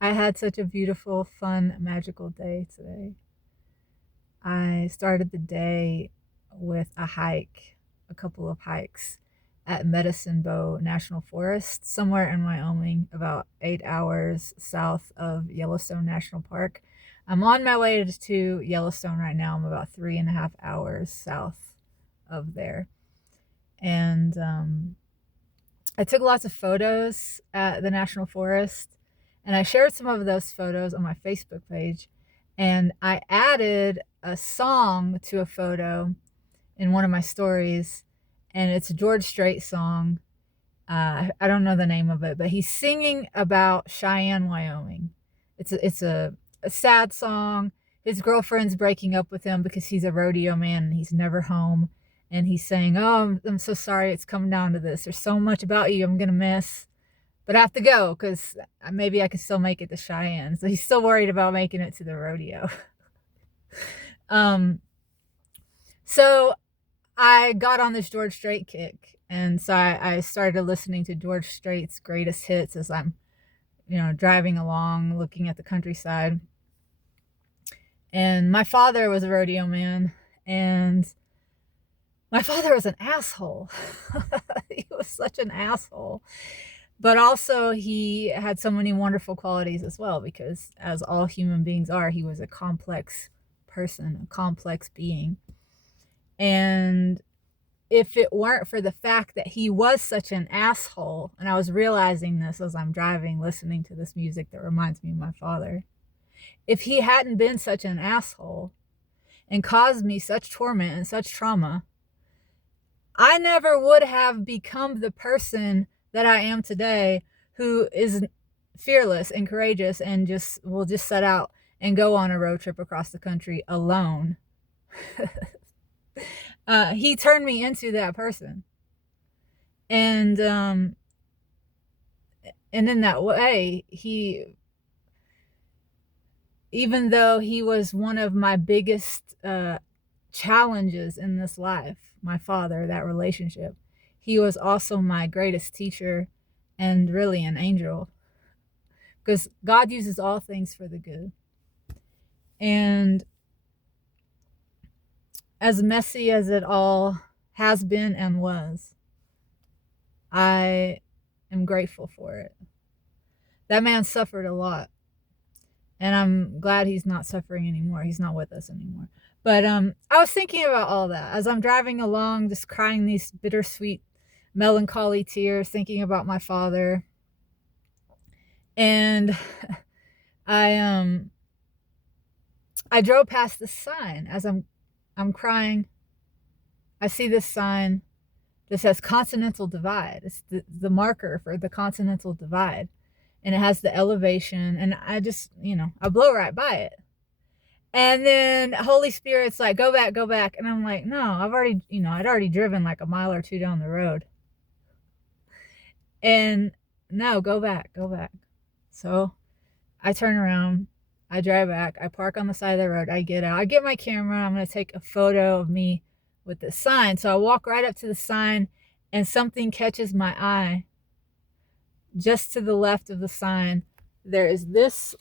I had such a beautiful, fun, magical day today. I started the day with a hike, a couple of hikes at Medicine Bow National Forest, somewhere in Wyoming, about 8 hours south of Yellowstone National Park. I'm on my way to Yellowstone right now. I'm about 3.5 hours south of there. And I took lots of photos at the National Forest, and I shared some of those photos on my Facebook page. And I added a song to a photo in one of my stories, and it's a George Strait song. I don't know the name of it, but he's singing about Cheyenne, Wyoming. It's a sad song. His girlfriend's breaking up with him because he's a rodeo man and he's never home. And he's saying, "Oh, I'm so sorry it's coming down to this. There's so much about you I'm gonna miss, but I have to go because maybe I can still make it to Cheyenne." So he's still worried about making it to the rodeo. um, so I got on this George Strait kick, and so I started listening to George Strait's greatest hits as I'm, driving along, looking at the countryside. And my father was a rodeo man, and my father was an asshole. He was such an asshole. But also, he had so many wonderful qualities as well, because as all human beings are, he was a complex person, a complex being. And if it weren't for the fact that he was such an asshole, and I was realizing this as I'm driving, listening to this music that reminds me of my father, if he hadn't been such an asshole and caused me such torment and such trauma, I never would have become the person that I am today, who is fearless and courageous and will just set out and go on a road trip across the country alone. He turned me into that person. And in that way, even though he was one of my biggest challenges in this life, my father, that relationship, he was also my greatest teacher and really an angel, because God uses all things for the good. And as messy as it all has been and was, I am grateful for it. That man suffered a lot, and I'm glad he's not suffering anymore. He's not with us anymore. But I was thinking about all that as I'm driving along, just crying these bittersweet, melancholy tears, thinking about my father. And I drove past this sign as I'm crying. I see this sign that says Continental Divide. It's the marker for the Continental Divide, and it has the elevation. And I just, I blow right by it. And then Holy Spirit's like, "Go back, go back." And I'm like, "No, I'd already driven like a mile or two down the road." And no, go back, go back. So I turn around, I drive back, I park on the side of the road, I get out, I get my camera, I'm going to take a photo of me with the sign. So I walk right up to the sign, and something catches my eye. Just to the left of the sign, there is this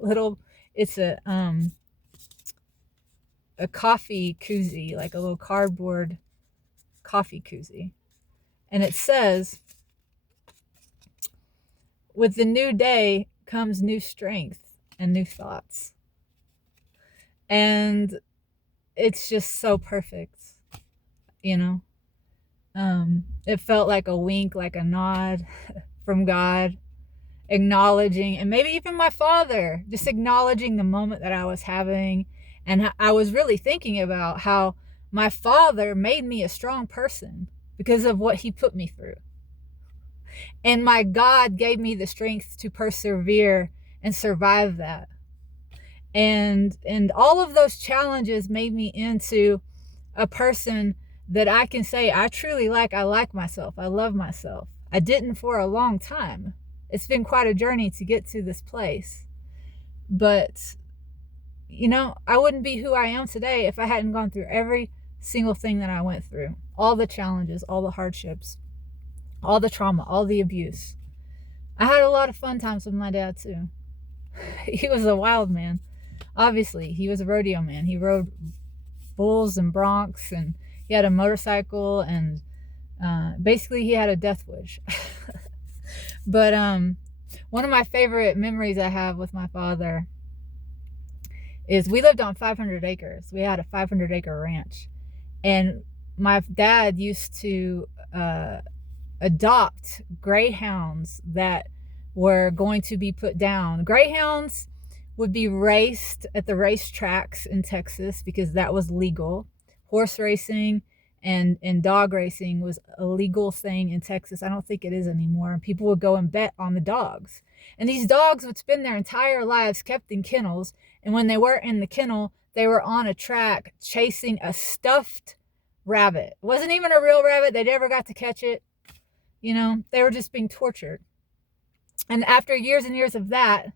little, it's a coffee koozie, like a little cardboard coffee koozie. And it says, "With the new day comes new strength and new thoughts." And it's just so perfect, you know? It felt like a wink, like a nod from God, acknowledging, and maybe even my father, just acknowledging the moment that I was having. And I was really thinking about how my father made me a strong person because of what he put me through. And my God gave me the strength to persevere and survive that. And all of those challenges made me into a person that I can say I truly like. I like myself. I love myself. I didn't for a long time. It's been quite a journey to get to this place. But, I wouldn't be who I am today if I hadn't gone through every single thing that I went through. All the challenges, all the hardships, all the trauma, all the abuse. I had a lot of fun times with my dad too. He was a wild man. Obviously, he was a rodeo man. He rode bulls and broncs, and he had a motorcycle, and basically he had a death wish. But one of my favorite memories I have with my father is we lived on 500 acres. We had a 500-acre ranch, and my dad used to adopt greyhounds that were going to be put down. Greyhounds would be raced at the racetracks in Texas because that was legal. Horse racing and dog racing was a legal thing in Texas. I don't think it is anymore. And people would go and bet on the dogs. And these dogs would spend their entire lives kept in kennels. And when they weren't in the kennel, they were on a track chasing a stuffed rabbit. It wasn't even a real rabbit. They never got to catch it. You know, they were just being tortured. And after years and years of that,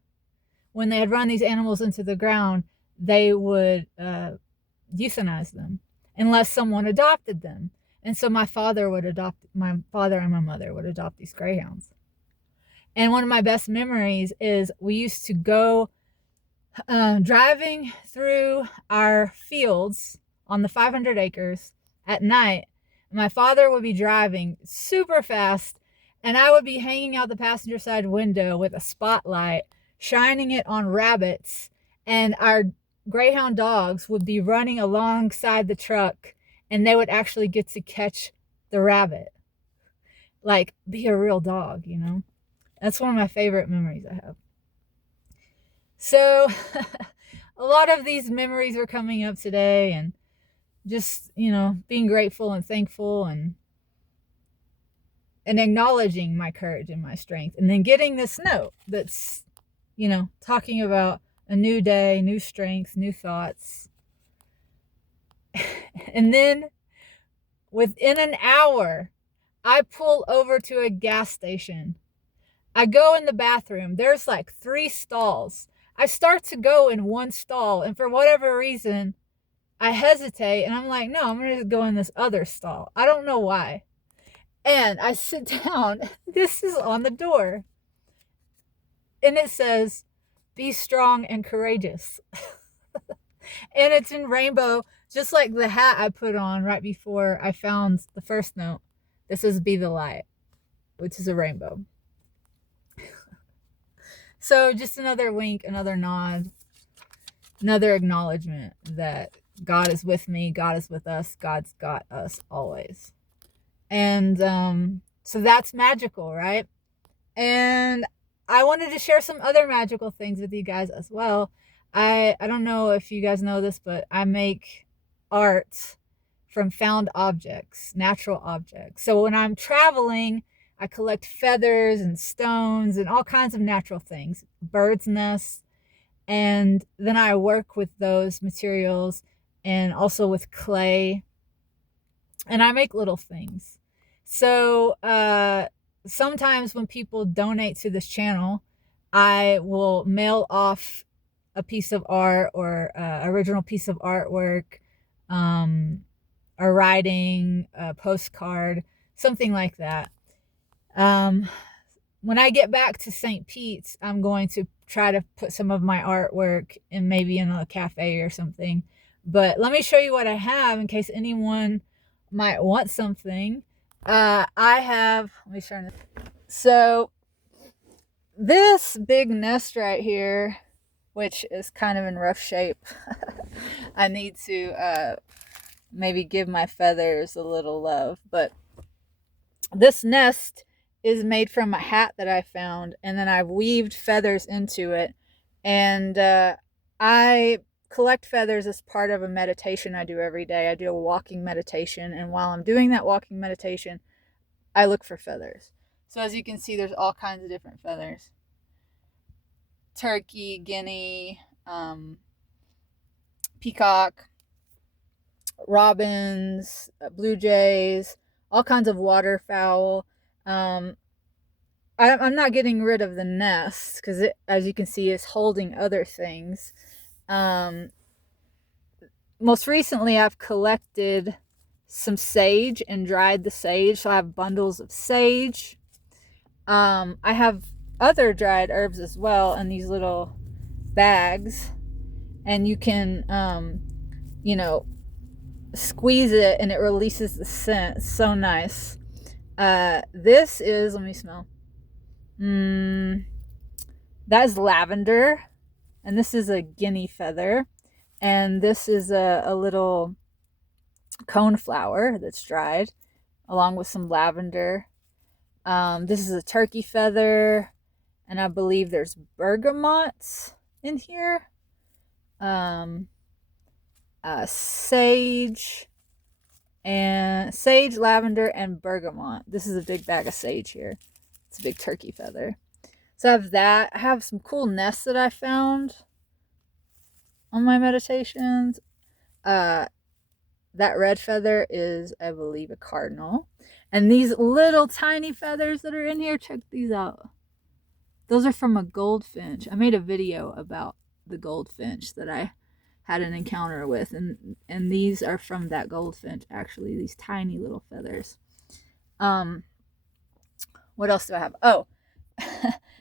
when they had run these animals into the ground, they would euthanize them unless someone adopted them. And so my father and my mother would adopt these greyhounds. And one of my best memories is we used to go driving through our fields on the 500 acres at night. My father would be driving super fast, and I would be hanging out the passenger side window with a spotlight, shining it on rabbits, and our greyhound dogs would be running alongside the truck, and they would actually get to catch the rabbit. Like, be a real dog, you know? That's one of my favorite memories I have. So, a lot of these memories are coming up today, and just, you know, being grateful and thankful and acknowledging my courage and my strength. And then getting this note that's, you know, talking about a new day, new strength, new thoughts. And then within an hour, I pull over to a gas station. I go in the bathroom. There's like 3 stalls. I start to go in one stall, and for whatever reason, I hesitate, and I'm like, no, I'm going to go in this other stall. I don't know why. And I sit down. This is on the door. And it says, be strong and courageous. And it's in rainbow, just like the hat I put on right before I found the first note. This is be the light, which is a rainbow. So just another wink, another nod, another acknowledgement that God is with me, God is with us, God's got us always. And so that's magical, right? And I wanted to share some other magical things with you guys as well. I don't know if you guys know this, but I make art from found objects, natural objects. So when I'm traveling, I collect feathers and stones and all kinds of natural things, birds' nests, and then I work with those materials and also with clay, and I make little things. So sometimes when people donate to this channel, I will mail off a piece of art or original piece of artwork, a writing, a postcard, something like that. When I get back to St. Pete's, I'm going to try to put some of my artwork in maybe in a cafe or something. But let me show you what I have in case anyone might want something. I have, let me turn this. So this big nest right here, which is kind of in rough shape, I need to maybe give my feathers a little love. But this nest is made from a hat that I found, and then I've weaved feathers into it. And I collect feathers as part of a meditation I do every day. I do a walking meditation, and while I'm doing that walking meditation, I look for feathers. So as you can see, there's all kinds of different feathers. Turkey, guinea, peacock, robins, blue jays, all kinds of waterfowl. I'm not getting rid of the nest because it, as you can see, is holding other things. Most recently, I've collected some sage and dried the sage. So I have bundles of sage. I have other dried herbs as well in these little bags, and you can, you know, squeeze it and it releases the scent. It's so nice. This is, let me smell. That is lavender, and this is a guinea feather, and this is a little coneflower that's dried, along with some lavender. This is a turkey feather, and I believe there's bergamots in here. Sage, lavender, and bergamot. This is a big bag of sage here. It's a big turkey feather. So I have that. I have some cool nests that I found on my meditations. That red feather is, I believe, a cardinal. And these little tiny feathers that are in here, check these out. Those are from a goldfinch. I made a video about the goldfinch that I had an encounter with, and these are from that goldfinch, actually, these tiny little feathers. What else do I have? Oh,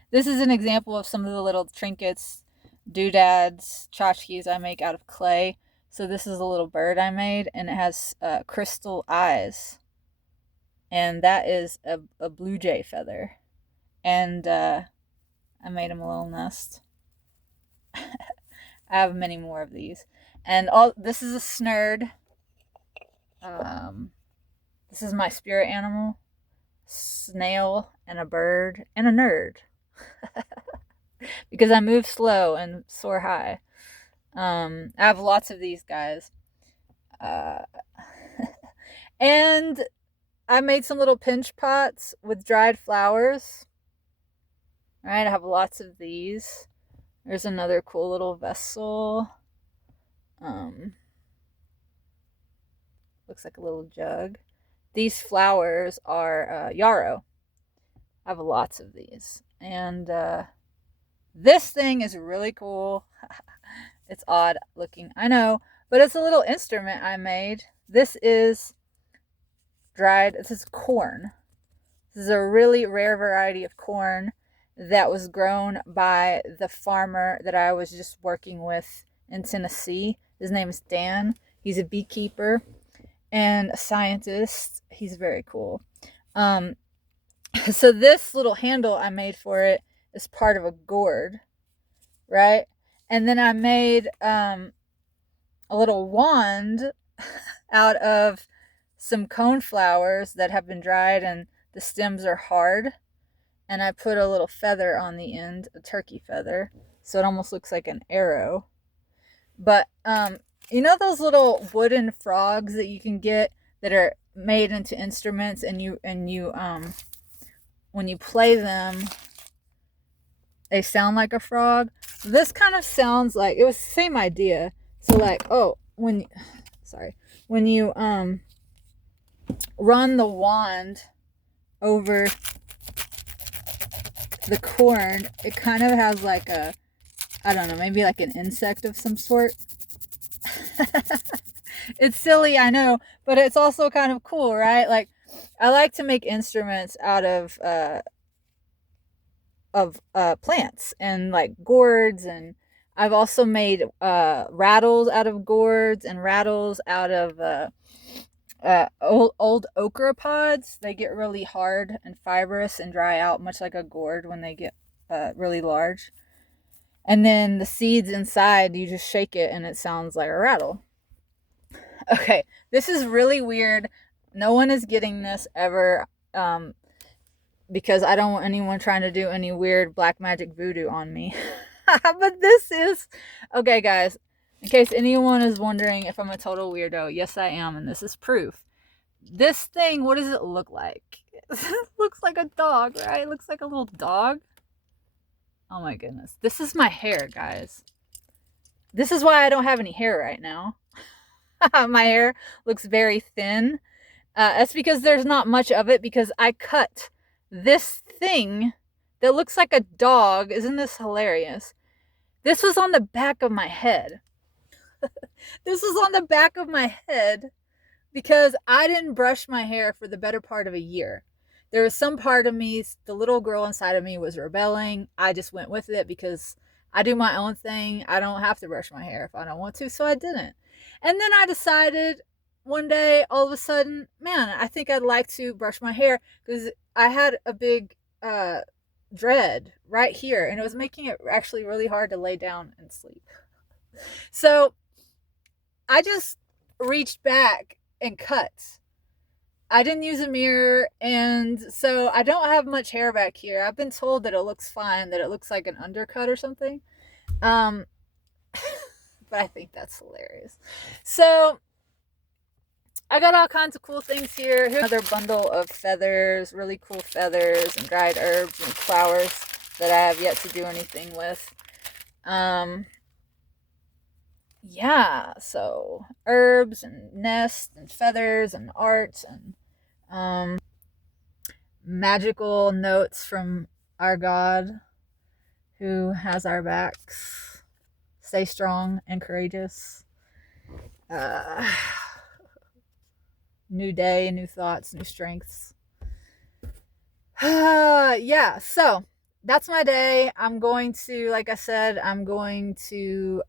this is an example of some of the little trinkets, doodads, tchotchkes I make out of clay. So this is a little bird I made, and it has crystal eyes, and that is a blue jay feather, and I made him a little nest. I have many more of these. And this is a snurd. This is my spirit animal. Snail and a bird and a nerd. Because I move slow and soar high. I have lots of these guys. And I made some little pinch pots with dried flowers. All right, I have lots of these. There's another cool little vessel. Looks like a little jug. These flowers are yarrow. I have lots of these. And this thing is really cool. It's odd looking, I know, but it's a little instrument I made. This is dried, this is corn. This is a really rare variety of corn that was grown by the farmer that I was just working with in Tennessee. His name is Dan. He's a beekeeper and a scientist. He's very cool. So this little handle I made for it is part of a gourd, right? And then I made a little wand out of some cone flowers that have been dried and the stems are hard. And I put a little feather on the end, a turkey feather, so it almost looks like an arrow. But you know those little wooden frogs that you can get that are made into instruments, and you when you play them, they sound like a frog. This kind of sounds like, it was the same idea. So like, when you run the wand over the corn, it kind of has like a, I don't know, maybe like an insect of some sort. It's silly, I know, but it's also kind of cool, right? Like, I like to make instruments out of plants and like gourds, and I've also made rattles out of gourds and rattles out of old okra pods. They get really hard and fibrous and dry out, much like a gourd when they get really large. And then the seeds inside, you just shake it and it sounds like a rattle. Okay, this is really weird. No one is getting this ever, because I don't want anyone trying to do any weird black magic voodoo on me. But this is, okay guys, in case anyone is wondering if I'm a total weirdo, yes I am, and this is proof. This thing, what does it look like? It looks like a dog, right? It looks like a little dog. Oh my goodness. This is my hair, guys. This is why I don't have any hair right now. My hair looks very thin. That's because there's not much of it, because I cut this thing that looks like a dog. Isn't this hilarious? This was on the back of my head. This was on the back of my head because I didn't brush my hair for the better part of a year. there was some part of me, the little girl inside of me was rebelling. I just went with it because I do my own thing. I don't have to brush my hair if I don't want to, so I didn't. And then I decided one day, all of a sudden, man, I think I'd like to brush my hair because I had a big dread right here, and it was making it actually really hard to lay down and sleep. So I just reached back and cut. I didn't use a mirror, and so I don't have much hair back here. I've been told that it looks fine, that it looks like an undercut or something. Um, but I think that's hilarious. So I got all kinds of cool things here. Here's another bundle of feathers, really cool feathers and dried herbs and flowers that I have yet to do anything with. Yeah, so herbs and nests and feathers and art and magical notes from our God who has our backs. Stay strong and courageous. New day, new thoughts, new strengths. Yeah, so that's my day. I'm going to, like I said, I'm going to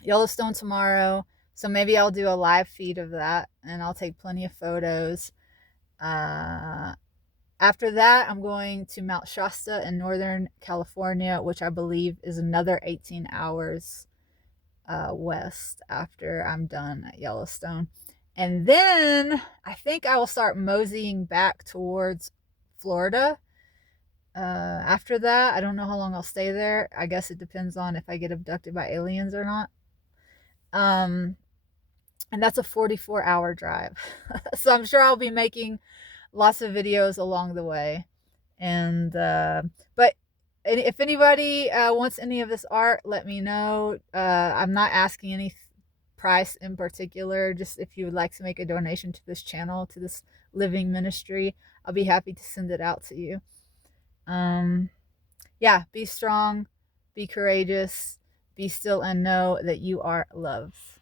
Yellowstone tomorrow. So maybe I'll do a live feed of that and I'll take plenty of photos. After that, I'm going to Mount Shasta in Northern California, which I believe is another 18 hours west after I'm done at Yellowstone. And then I think I will start moseying back towards Florida. After that, I don't know how long I'll stay there. I guess it depends on if I get abducted by aliens or not. And that's a 44-hour drive. So I'm sure I'll be making lots of videos along the way. And but if anybody wants any of this art, let me know. I'm not asking any price in particular. Just if you would like to make a donation to this channel, to this living ministry, I'll be happy to send it out to you. Yeah, be strong, be courageous, be still, and know that you are loved.